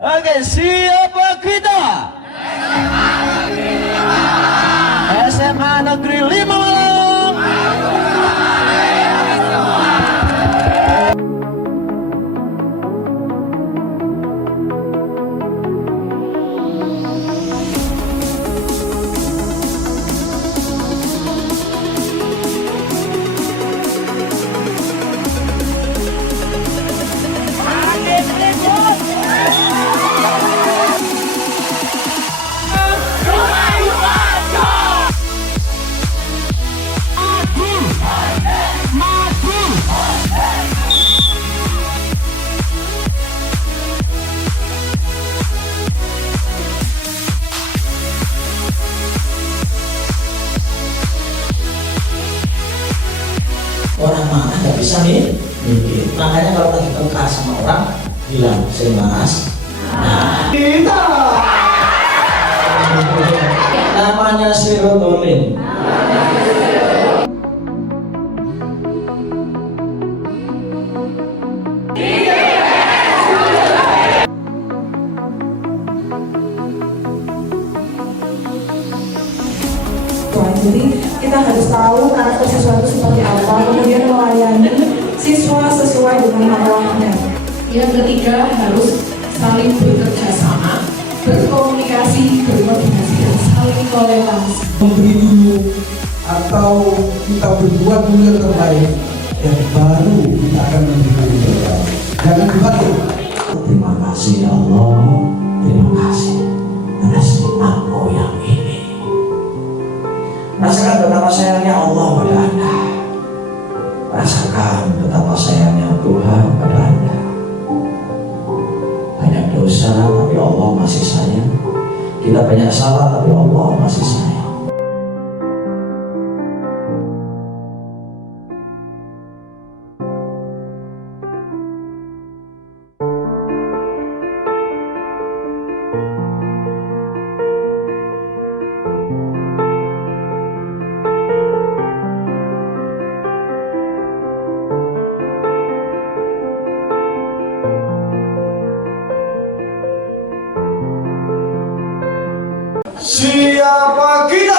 Oke, siapa kita? SMA Negeri 5 Malang. Orang mana nggak bisa nih mikir. Makanya kalau lagi tengkar sama orang bilang saya mas. Nah, kita namanya serotonin. Jadi kita harus tahu karakter siswa itu seperti apa, kemudian melayani siswa sesuai dengan marwahnya. Yang ketiga harus saling bekerja sama, berkomunikasi, berkoordinasi, dan saling toleransi. Memberi dulu atau kita berbuat dulu yang terbaik, dan baru kita akan memberi yang terbaik. Jangan dibantu. Terima kasih ya Allah, terima kasih atas aku yang ini. Rasakan betapa sayangnya Allah pada Anda. Rasakan betapa sayangnya Tuhan pada Anda. Banyak dosa tapi Allah masih sayang. Kita banyak salah tapi Allah masih sayang. Siapa kita?